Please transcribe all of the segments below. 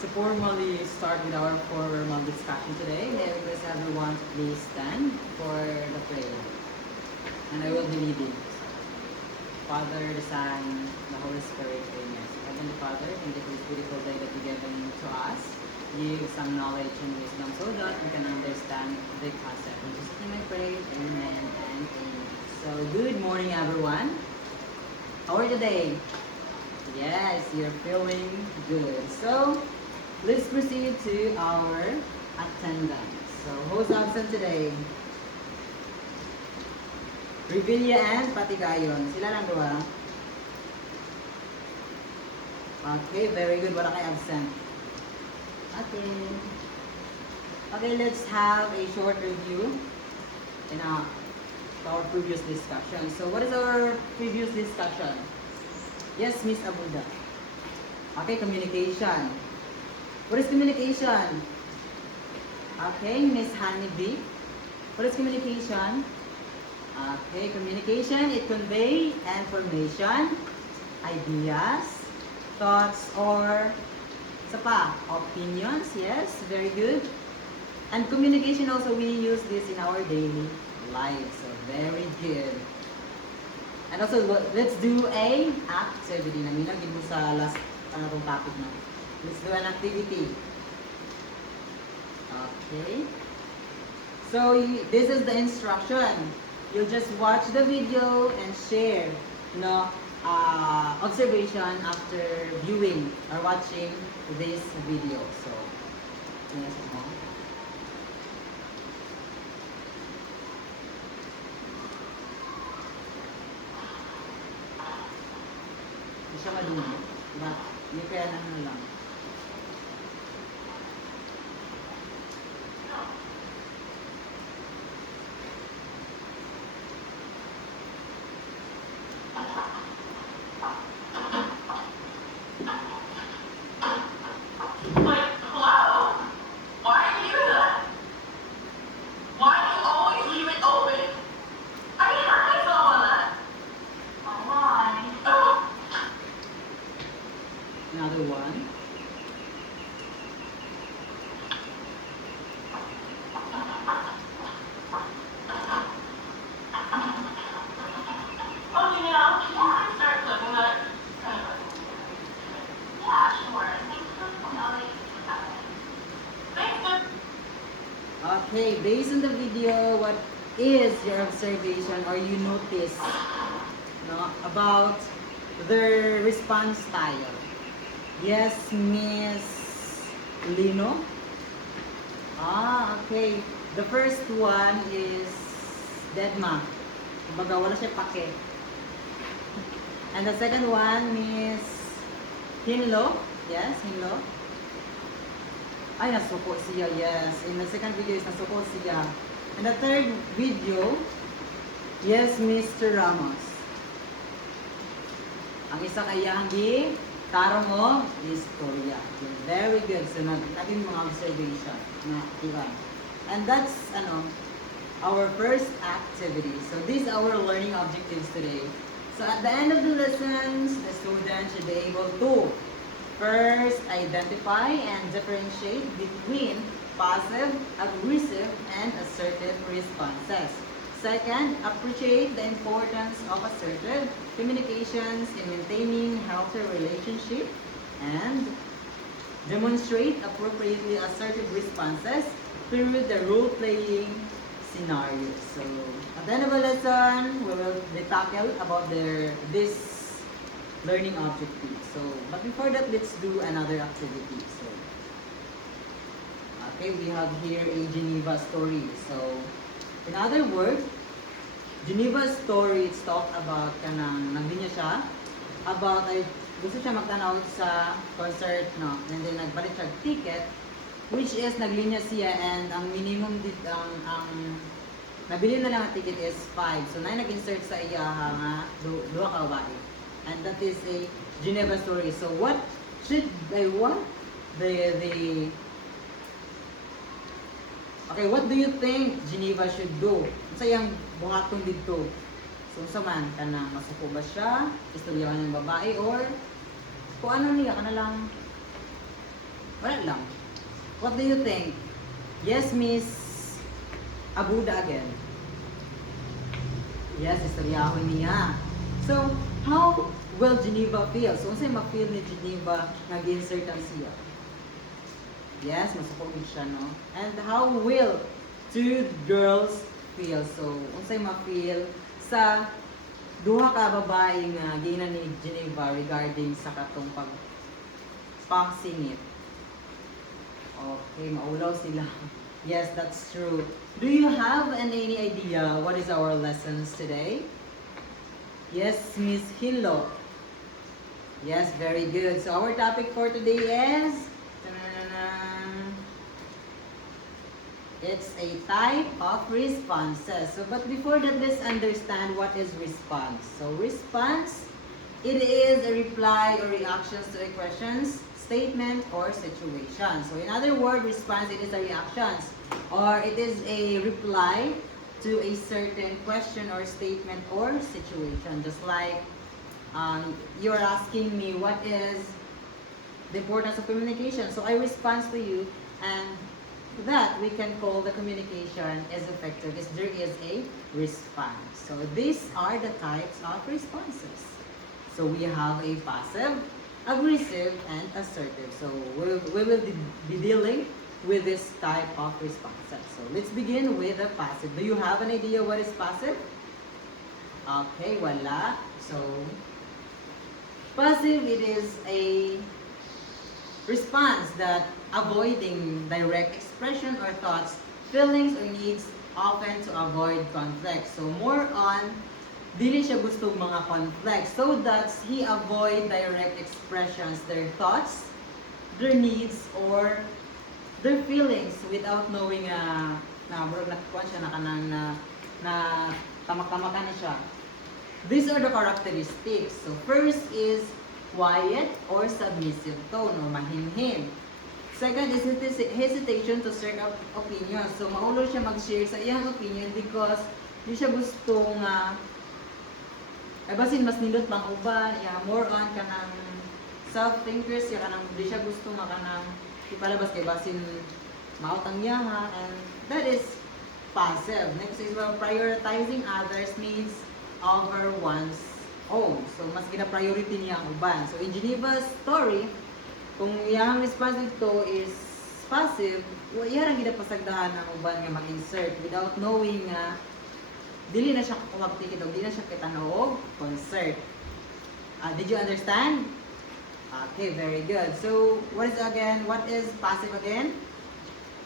To formally start with our formal discussion today, may I request everyone to please stand for the prayer. And I will be leading. Father, the Son, the Holy Spirit, Amen. So, Heavenly Father, thank you for this beautiful day that you've given to us. Give some knowledge and wisdom so that we can understand the concept. In Jesus' name I pray, Amen and Amen. So, good morning everyone. How are you today? Yes, you're feeling good. So, let's proceed to our attendance. So, who's absent today? Revilla and Patigayon. Sila lang dua. Okay, very good. Wala kay absent. Okay. Okay, let's have a short review in our previous discussion. So, what is our previous discussion? Yes, Miss Abuda. Okay, communication. What is communication? Okay, Miss Honeybee. What is communication? Okay, communication, it conveys information, ideas, thoughts, or opinions. Yes, very good. And communication also, we use this in our daily life. So, very good. And also, let's do a activity. Naminagin mo sa last itong topic na. Let's do an activity. Okay. So, this is the instruction. You'll just watch the video and share, observation after viewing or watching this video. So, yes, mo. Hindi siya madumi. Diba? Hindi kaya lang. Another one. Okay, based on the video, what is your observation or you notice about their response style? Yes, Miss Lino? Okay. The first one is Deadma. Kumbaga, wala siya pake. And the second one, Miss Hinlo. Yes, Hinlo. Ay, nasuko siya, yes. In the second video is nasuko siya. And the third video, yes, Mr. Ramos. Ang isa kaya hindi, tarong mo, istorya. Very good. So, natin mga observation. Diba? And that's, our first activity. So, these are our learning objectives today. So, at the end of the lessons, the students should be able to first, identify and differentiate between passive, aggressive, and assertive responses. Second, appreciate the importance of assertive communications in maintaining healthy relationship. And demonstrate appropriately assertive responses through the role-playing scenarios. So, at the end of the lesson, we will tackle about this learning objective. So, but before that, let's do another activity. So, okay, we have here a Geneva story. So, in other words, Geneva story, it's talk about naglinya siya about gusto siya magtanaw sa concert, and then nagpalit siya ticket, which is naglinya siya, and ang minimum ang nabili na lang ang ticket is 5. So, nag-insert sa iya nga duha ka babae. And that is a Geneva story. So what should they want? Okay, what do you think Geneva should do? Sa yang buhaton dito. So sa man kanang masuko ba siya? Istoryahan ng babae or kung ano niya kana lang Wala lang. What do you think? Yes, Miss Abuda again. Yes, istoryahon niya. So, how will Geneva feel? So, unsay ma-feel ni Geneva nga gi-insertan siya? Yes, masupogid siya, no? And how will two girls feel? So, unsay ma-feel sa duha ka babae nga giina ni Geneva regarding sa katong pangsingit. Okay, maulaw sila. Yes, that's true. Do you have any idea what is our lessons today? Yes, Miss Hilo. Yes, very good. So our topic for today is it's a type of responses. So, but before that, let's understand what is response. So response, it is a reply or reactions to a questions, statement, or situation. So in other words, response, it is a reactions or it is a reply to a certain question or statement or situation. Just like you're asking me what is the importance of communication. So I respond to you, and that we can call the communication is effective if there is a response. So these are the types of responses. So we have a passive, aggressive, and assertive. So we will be dealing with this type of responses. So let's begin with the passive. Do you have an idea what is passive? Okay, wala. So passive, it is a response that avoiding direct expression or thoughts, feelings, or needs, often to avoid conflict. So more on dili siya gusto mga conflict, so that he avoid direct expressions, their thoughts, their needs, or their feelings without knowing na murag nakuha siya na kanang na tamak-tamakan na siya. These are the characteristics. So first is quiet or submissive tone or mahinhin. Second is hesitation to share opinion. So maulo siya mag-share sa iyang opinion because di siya gusto nga ay basin mas nindot pang uban, more on kanang self-thinkers, kanang di siya gusto nga kanang ipalabas kay basin mautang yaha, and that is passive. Next is prioritizing others' needs over one's own. So mas gina-priority niya ang uban. So in Geneva's story, kung iyang response dito is passive, iyang ginapasagdahan ang uban nga mag-insert without knowing nga dili na siya kumagtikit o dili na siya kitanaog concert. Did you understand? Okay, very good. So what is passive again?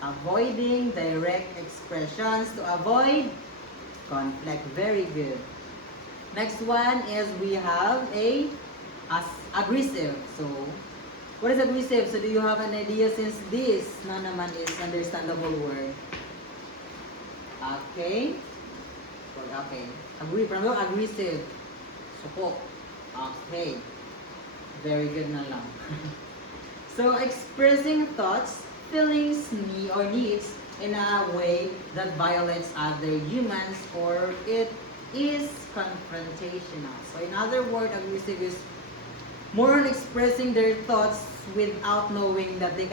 Avoiding direct expressions to avoid conflict. Very good. Next one is we have aggressive. So what is aggressive? So do you have an idea, since this na naman is understandable word? Okay. Okay. Aggressive. Suko. Okay. Very good na lang. So expressing thoughts, feelings, needs in a way that violates other humans, or it is confrontational. So in other words, aggressive is more on expressing their thoughts without knowing that he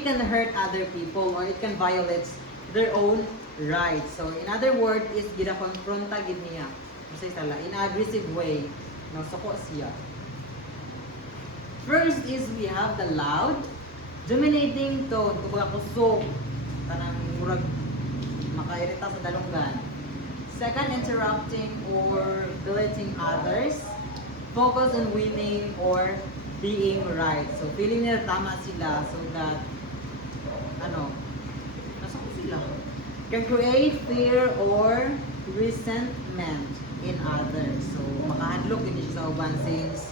can hurt other people or it can violate their own rights. So in other words, is gina-confronta gid niya. In an aggressive way. No, suko siya. First is we have the loud, dominating tone, kumbaga kusog, kanang murag makairita sa dalunggan. Second, interrupting or belittling others, focus on winning or being right. So feeling nila tama sila, so that nasa ko sila, can create fear or resentment in others. So makahadlok din siya sa uban since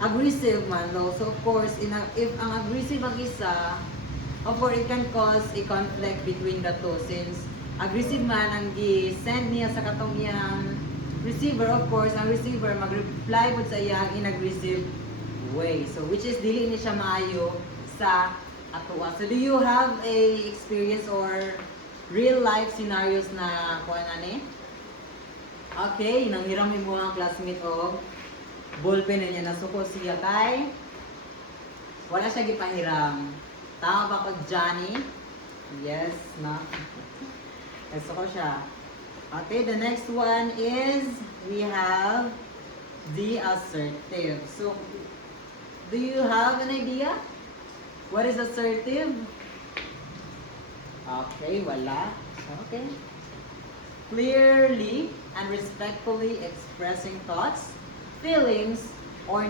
aggressive man, no? So of course, if ang aggressive ang isa, of course it can cause a conflict between the two, since aggressive man ang gi-send niya sa katong iyang receiver. Of course, ang receiver mag-reply po sa iyang in aggressive way. So which is dili ni siya maayo sa atoa. So do you have a experience or real life scenarios na kuha na ni? Okay, nanghiram mo ang classmate o ballpen na niya, nasuko siya kay Wala siya gipahiram. Tama ba ko, Johnny? Yes, no? Gusto ko siya. Okay, the next one is we have the assertive. So, do you have an idea? What is assertive? Okay, wala. Okay. Clearly and respectfully expressing thoughts, feelings, or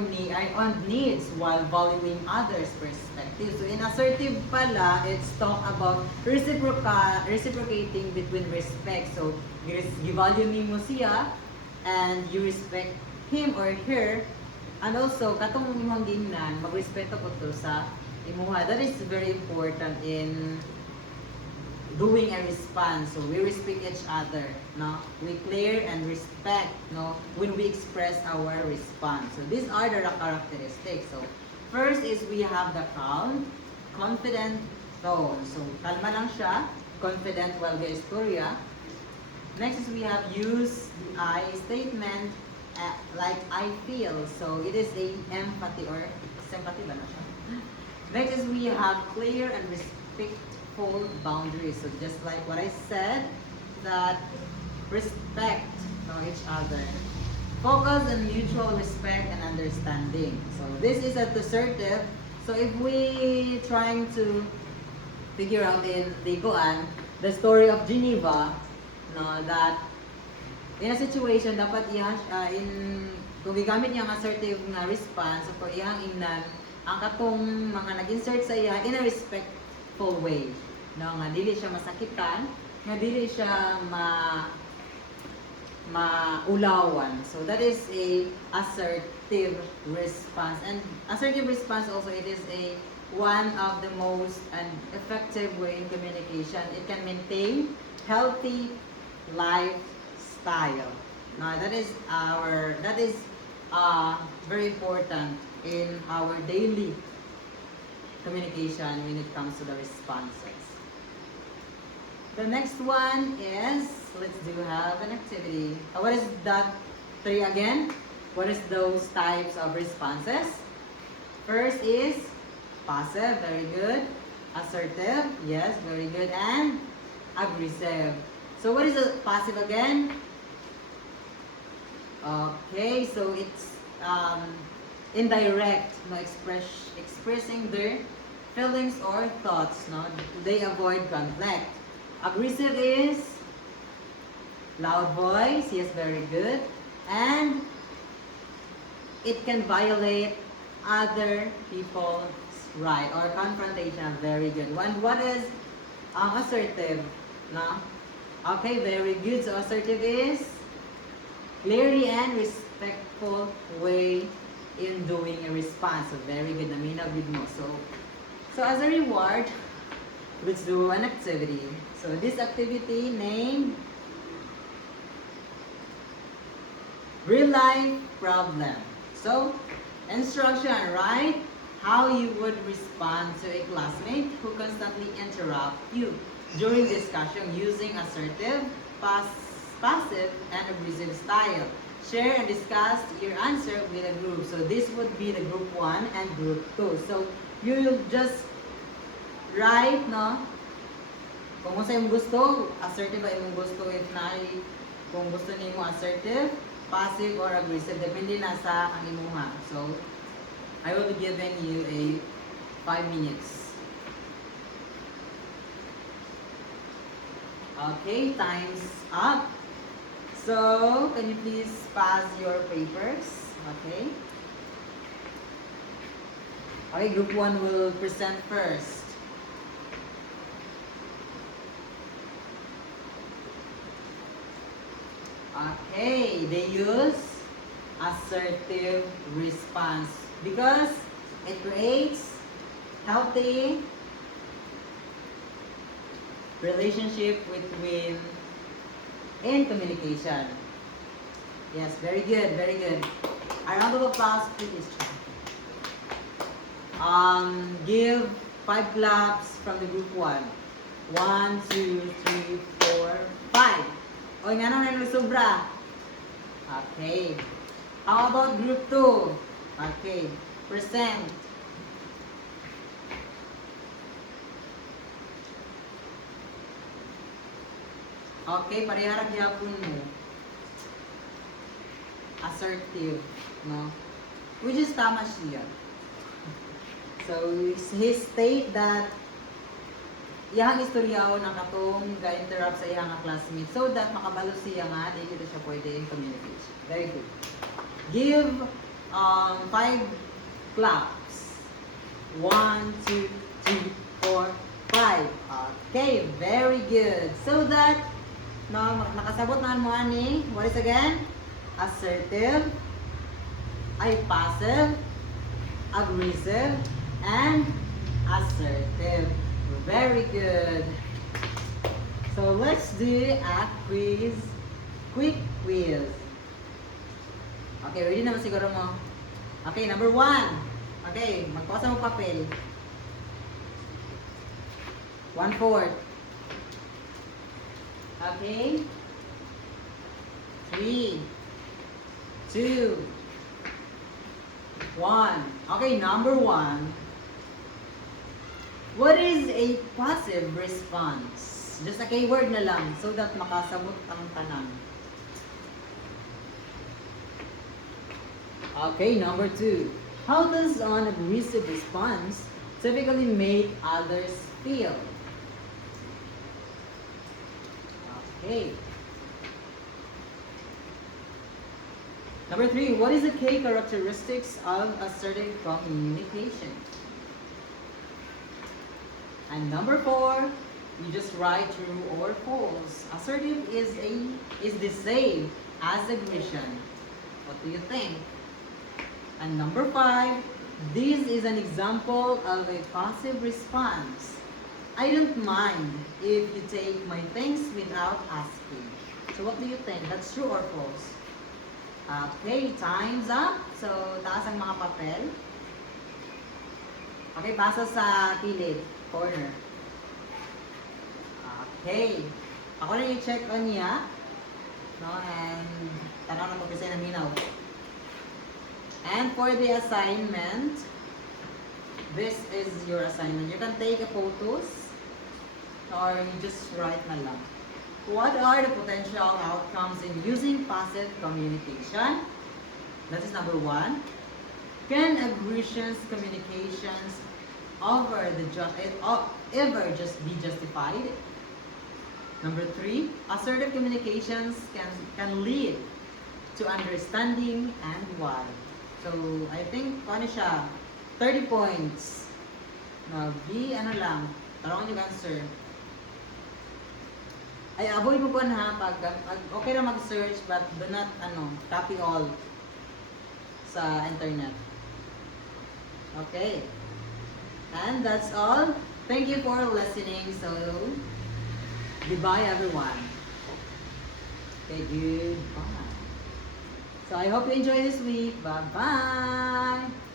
needs while valuing others' perspectives. So in assertive pala, it's talk about reciprocating between respect. So gi-value mo siya and you respect him or her. And also, katong imong gingnan, magrespeto ko to sa imuha. That is very important in doing a response. So we respect each other, no? We clear and respect, no? When we express our response. So these are the characteristics. So first is we have the calm, confident tone. So kalma lang siya, confident while istorya. Next is we have use the I statement like I feel. So it is a empathy or sympathy ba na siya? Next is we have clear and respectful boundaries. So just like what I said, that respect each other. Focus on mutual respect and understanding. So this is assertive. So if we trying to figure out in Liguan, the story of Geneva, no, that in a situation dapat iyang kung gigamit niya ang assertive na response so iyang ingnan ang katong mga nag-insert sa iya in a respectful way, no, nga dili siya masakitan, nga dili siya maulawan. So that is a assertive response. And assertive response also, it is a one of the most and effective way in communication. It can maintain healthy lifestyle. Now that is very important in our daily communication when it comes to the responses. The next one is, let's have an activity. What is that 3 again? What is those types of responses? First is passive, very good. Assertive, yes, very good. And aggressive. So what is the passive again? Okay, so it's indirect, no, expressing their feelings or thoughts, no? They avoid conflict. Aggressive is loud voice, yes, very good. And it can violate other people's right or confrontation, very good. What is assertive, no? Okay, very good. So assertive is clearly and respectful way in doing a response. So very good. Naminaw good mo. So as a reward, let's do an activity. So this activity named real life problem. So instruction, right? How you would respond to a classmate who constantly interrupt you during discussion using assertive, passive, and aggressive style. Share and discuss your answer with a group. So this would be the group 1 and group 2. So you will just write, no? Kung sa imong gusto, assertive ba imong gusto, if na kung gusto nimo assertive, passive or aggressive, depende na sa ang imuha. So I will be giving you a 5 minutes. Okay, time's up. So, can you please pass your papers? Okay. Okay, group 1 will present first. Okay, they use assertive response because it creates healthy relationship between in communication. Yes, very good, very good. A round of applause, please. Give 5 claps from the group 1. 1, 2, 3, 4, 5. O, nga naman yung sobra. Okay. How about group 2? Okay. Present. Okay, parehara gyapon mo. Assertive, no? Which is tama siya. So, he state that iyang istoryaw na katong ga-interrupt sa iyang classmate so that makabalo siya nga di kita siya pwede in communication. Very good. Give 5 claps. 1, 2, 3, 4, 5. Okay, very good. So that no, nakasabot na mo ani, what is again? Assertive, ay passive, aggressive, and assertive. Very good. So let's do a quiz. Quick quiz. Okay, ready naman siguro mo. Okay, number 1. Okay, magpasa mo papel. 1/4. Okay. 3, 2, 1. Okay, number 1. What is a passive response? Just a keyword na lang so that makasabot ang tanang. Okay, number 2. How does an aggressive response typically make others feel? Okay. Number 3. What is the key characteristics of assertive communication? And number 4, you just write true or false. Assertive is the same as aggression. What do you think? And number 5, this is an example of a passive response. I don't mind if you take my things without asking. So what do you think? That's true or false? Okay, time's up. So, taas ang mga papel. Okay, basa sa kilid. Corner. Okay. Ako na yung check on niya. No, and tanaw na pag-present na minaw. And for the assignment, this is your assignment. You can take a photos or you just write na lang. What are the potential outcomes in using passive communication? That is number 1. Can aggressions communications ever just be justified? Number 3, assertive communications can lead to understanding and why. So, I think, paano siya? 30 points. No, B, ano lang, tarong yung answer. Ay, avoid mo po na pag okay na mag-search but do not, copy all sa internet. Okay. And that's all. Thank you for listening. So, goodbye everyone. Okay, goodbye. So I hope you enjoy this week. Bye-bye.